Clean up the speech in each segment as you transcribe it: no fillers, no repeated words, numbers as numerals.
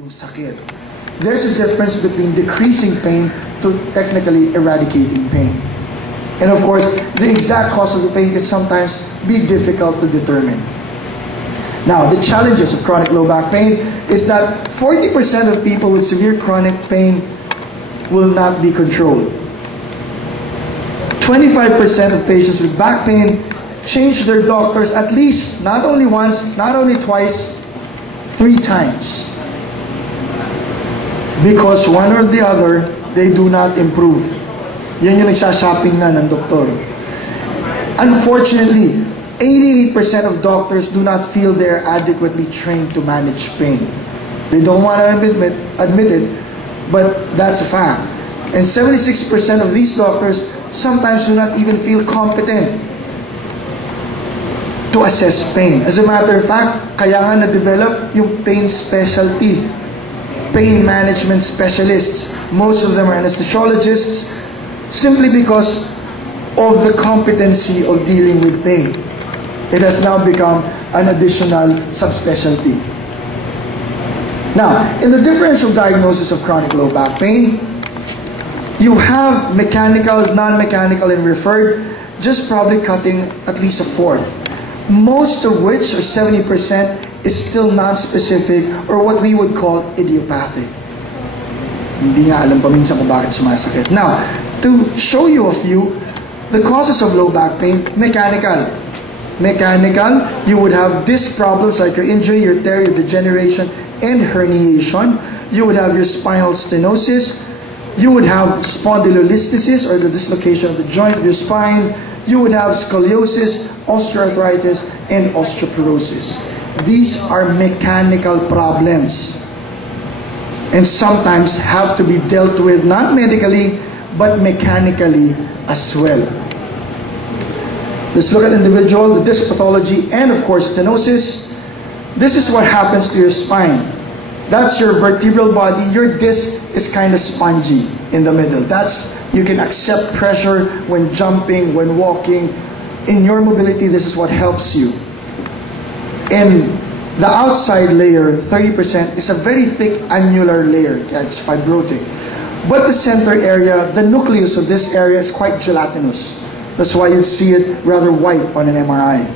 yung sakit. There's a difference between decreasing pain to technically eradicating pain. And of course, the exact cause of the pain can sometimes be difficult to determine. Now, the challenges of chronic low back pain is that 40% of people with severe chronic pain will not be controlled. 25% of patients with back pain change their doctors at least, not only once, not only twice, 3 times. Because one or the other, they do not improve. Yan yung nagsashopping na ng doktor. Unfortunately, 88% of doctors do not feel they are adequately trained to manage pain. They don't want to admit it, but that's a fact. And 76% of these doctors sometimes do not even feel competent to assess pain. As a matter of fact, kaya nga na-develop yung pain specialty. Pain management specialists. Most of them are anesthesiologists, simply because of the competency of dealing with pain. It has now become an additional subspecialty. Now, in the differential diagnosis of chronic low back pain, you have mechanical, non-mechanical, and referred, just probably cutting at least a fourth. Most of which, or 70%, is still non-specific or what we would call idiopathic. Hindi nga alam pa minsan kung bakit sumasakit. Now, to show you a few, the causes of low back pain, mechanical. Mechanical, you would have disc problems like your injury, your tear, your degeneration, and herniation. You would have your spinal stenosis. You would have spondylolisthesis, or the dislocation of the joint of your spine. You would have scoliosis, osteoarthritis, and osteoporosis. These are mechanical problems, and sometimes have to be dealt with not medically, but mechanically as well. Let's look at individual, the disc pathology, and of course stenosis. This is what happens to your spine. That's your vertebral body. Your disc is kind of spongy in the middle. You can accept pressure when jumping, when walking. In your mobility, this is what helps you. And the outside layer, 30%, is a very thick annular layer. It's fibrotic. But the center area, the nucleus of this area is quite gelatinous. That's why you see it rather white on an MRI.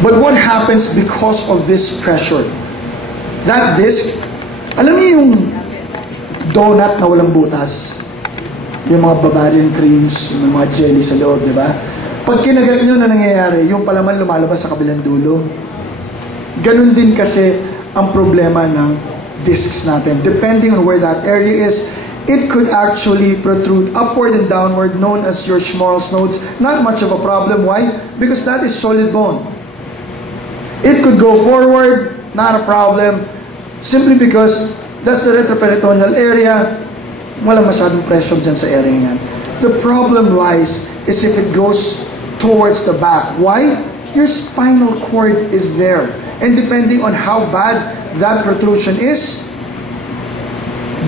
But what happens because of this pressure? That disc, alam niyo yung donut na walang butas? Yung mga Bavarian creams, yung mga jelly sa loob, di ba? Pag kinagat nyo na nangyayari, yung palaman lumalabas sa kabilang dulo. Ganun din kasi ang problema ng discs natin. Depending on where that area is, it could actually protrude upward and downward, known as your Schmorl's nodes. Not much of a problem. Why? Because that is solid bone. It could go forward, not a problem, simply because that's the retroperitoneal area. Walang masyadong pressure dyan sa area yan. The problem lies is if it goes towards the back. Why? Your spinal cord is there. And depending on how bad that protrusion is,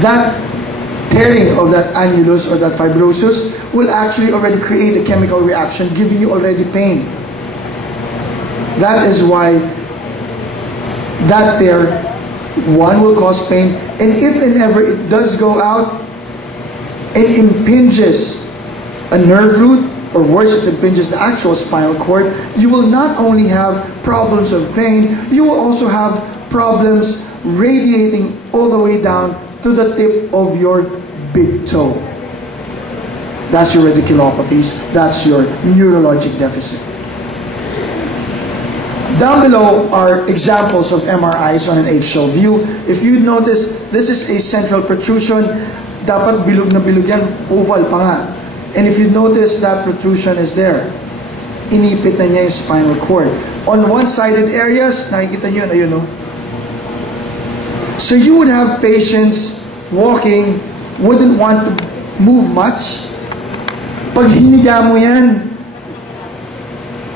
that tearing of that annulus or that fibrosis will actually already create a chemical reaction, giving you already pain. That is why that tear, one, will cause pain, and if and ever it does go out and impinges a nerve root, or worse, it impinges the actual spinal cord, you will not only have problems of pain, you will also have problems radiating all the way down to the tip of your big toe. That's your radiculopathies, that's your neurologic deficit. Down below are examples of MRIs on an eggshell view. If you notice, this is a central protrusion. Dapat bilog na bilog yan, oval pa nga. And if you notice, that protrusion is there. Inipit na niya yung spinal cord. On one-sided areas, nakikita nyo yun, ayun o. So you would have patients walking, wouldn't want to move much. Pag hiniga mo yan,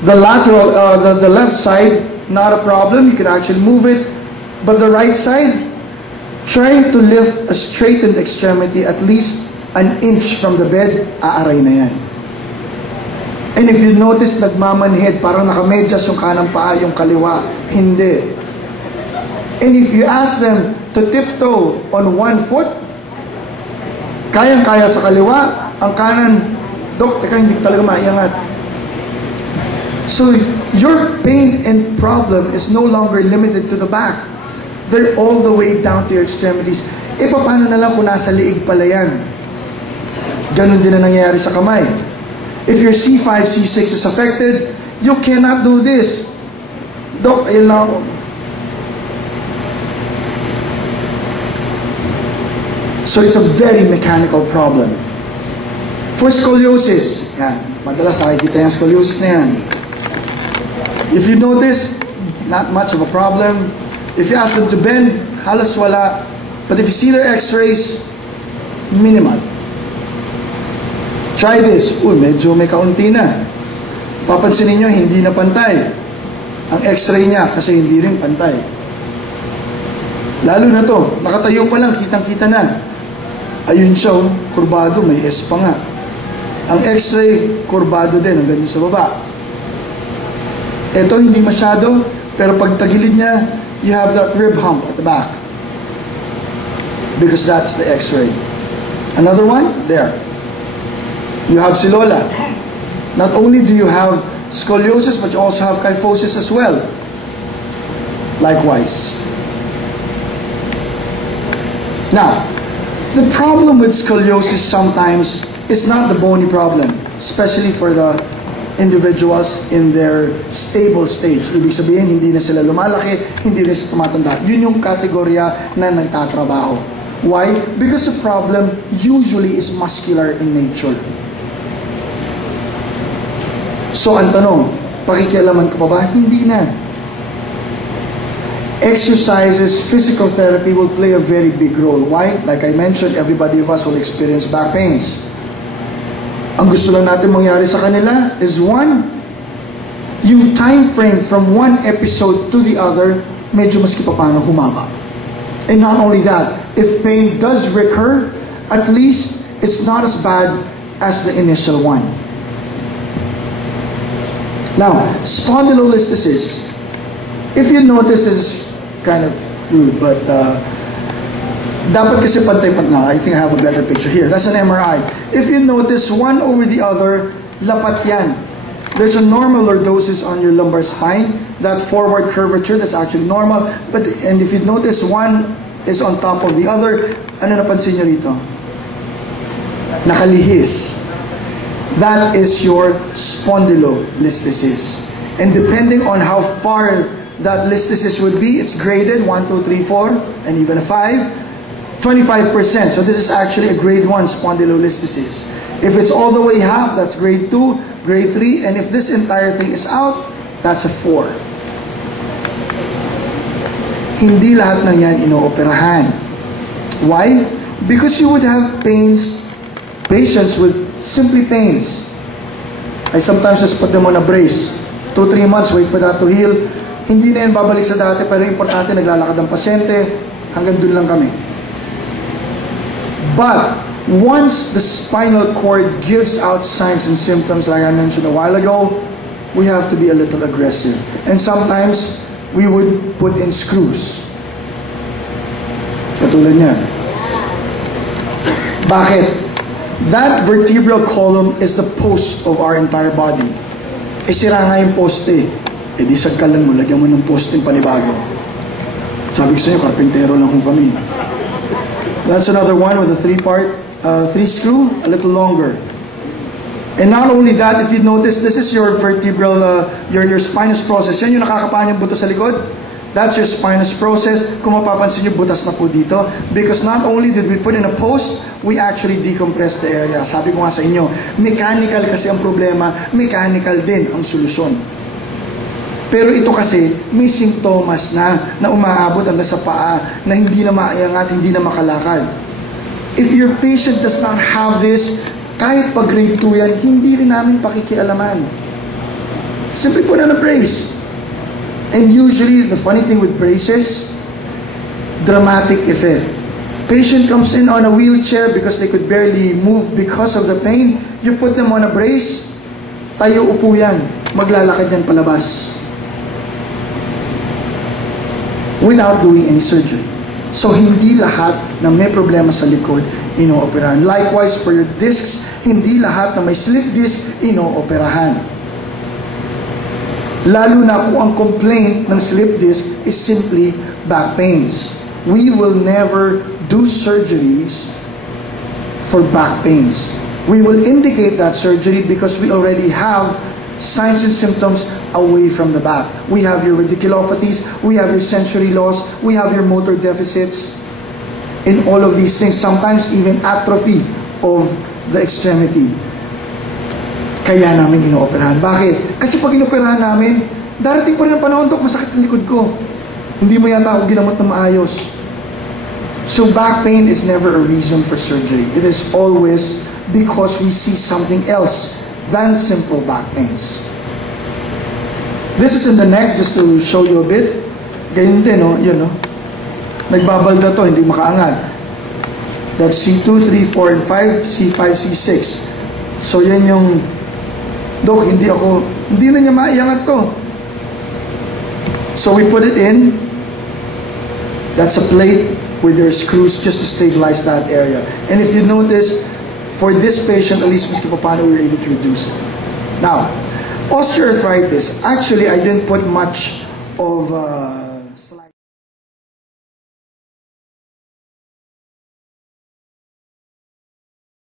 the lateral, the left side, not a problem. You can actually move it. But the right side, trying to lift a straightened extremity at least an inch from the bed, aaray na yan. And if you notice, nagmamanhid, parang nakamedyas yung kanang paa, yung kaliwa. Hindi. And if you ask them to tiptoe on one foot, kayang-kaya sa kaliwa, ang kanan, Dok, teka, hindi talaga maiangat. So, your pain and problem is no longer limited to the back. They're all the way down to your extremities. E, paano na lang kung nasa liig pala yan? Ganon din na nangyayari sa kamay. If your C5, C6 is affected, you cannot do this. Dok, ayun lang ako. So it's a very mechanical problem. For scoliosis, yan, madalas nakikita yung scoliosis na yan. If you notice, not much of a problem. If you ask them to bend, halos wala. But if you see their x-rays, minimal. Try this. Medyo may kaunti na. Papansinin nyo, hindi na pantay. Ang x-ray niya, kasi hindi rin pantay. Lalo na to, nakatayo pa lang, kitang-kita na. Ayun siya, kurbado, may S pa nga. Ang x-ray, kurbado din, hanggang sa baba. Ito, hindi masyado, pero pag tagilid niya, you have that rib hump at the back. Because that's the x-ray. Another one, there. You have si Lola. Not only do you have scoliosis, but you also have kyphosis as well. Likewise. Now, the problem with scoliosis sometimes is not the bony problem, especially for the individuals in their stable stage. Ibig sabihin, hindi na sila lumalaki, hindi na sila tumatanda. Yun yung kategorya na nagtatrabaho. Why? Because the problem usually is muscular in nature. So, ang tanong, pakikialaman ko pa ba? Hindi na. Exercises, physical therapy will play a very big role. Why? Like I mentioned, everybody of us will experience back pains. Ang gusto lang natin mangyari sa kanila is one, yung time frame from one episode to the other, medyo maski pa paano humaba. And not only that, if pain does recur, at least it's not as bad as the initial one. Now, spondylolisthesis. If you notice, this is kind of crude, but dapat kasi pantay-pantay. I think I have a better picture here. That's an MRI. If you notice, one over the other, lapat yan. There's a normal lordosis on your lumbar spine. That forward curvature, that's actually normal. And if you notice, one is on top of the other, ano napansin nyo rito? Nakalihis. That is your spondylolisthesis. And depending on how far that listhesis would be, it's graded 1, 2, 3, 4, and even a 5. 25%. So this is actually a grade 1 spondylolisthesis. If it's all the way half, that's grade 2, grade 3, and if this entire thing is out, that's a 4. Hindi lahat ng yan inooperahan. Why? Because you would have patients with simply pains. I sometimes just put them on a brace. 2-3 months, wait for that to heal. Hindi na yan babalik sa dati, pero importante, naglalakad ang pasyente, hanggang dun lang kami. But, once the spinal cord gives out signs and symptoms, like I mentioned a while ago, we have to be a little aggressive. And sometimes, we would put in screws. Katulad niyan. Bakit? That vertebral column is the post of our entire body. E sira nga yung poste. E di sagkalan mo, lagyan mo ng poste yung panibago. Sabi ko sa inyo, karpintero lang kami. That's another one with a 3-part, 3-screw, a little longer. And not only that, if you notice, this is your vertebral, your spinous process. Yan yung nakakapaan yung buto sa likod. That's your spinous process. Kung mapapansin nyo, butas na po dito. Because not only did we put in a post, we actually decompressed the area. Sabi ko nga sa inyo, mechanical kasi ang problema, mechanical din ang solusyon. Pero ito kasi, may simptomas na umaabot hanggang sa paa, na hindi na maiangat, hindi na makalakad. If your patient does not have this, kahit pag grade 2 yan, hindi rin namin pakikialaman. Simply put on a brace. And usually, the funny thing with braces, dramatic effect. Patient comes in on a wheelchair because they could barely move because of the pain. You put them on a brace, tayo upo yan, maglalakad yan palabas. without doing any surgery. So, hindi lahat na may problema sa likod, inooperahan. Likewise, for your discs, hindi lahat na may slip disc, inooperahan. Lalo na kung ang complaint ng slip disc is simply back pains. We will never do surgeries for back pains. We will indicate that surgery because we already have signs and symptoms away from the back. We have your radiculopathies, we have your sensory loss, we have your motor deficits, in all of these things, sometimes even atrophy of the extremity. Kaya namin inooperahan. Bakit? Kasi pag inoperahan namin, darating pa rin ang panahon, Dok, masakit ang likod ko. Hindi mo yata ako ginamot na maayos. So back pain is never a reason for surgery. It is always because we see something else than simple back pains. This is in the neck, just to show you a bit. Ganyan din, no? Yun, no? Nagbabalda to, hindi makaangat. That's C2, 3, 4, and 5, C5, C6. So yan yung, Dok, hindi na niya maiangat to. So we put it in. That's a plate with their screws just to stabilize that area. And if you notice, for this patient, at least Mr. Papano, we were able to reduce it. Now, osteoarthritis. Actually, I didn't put much of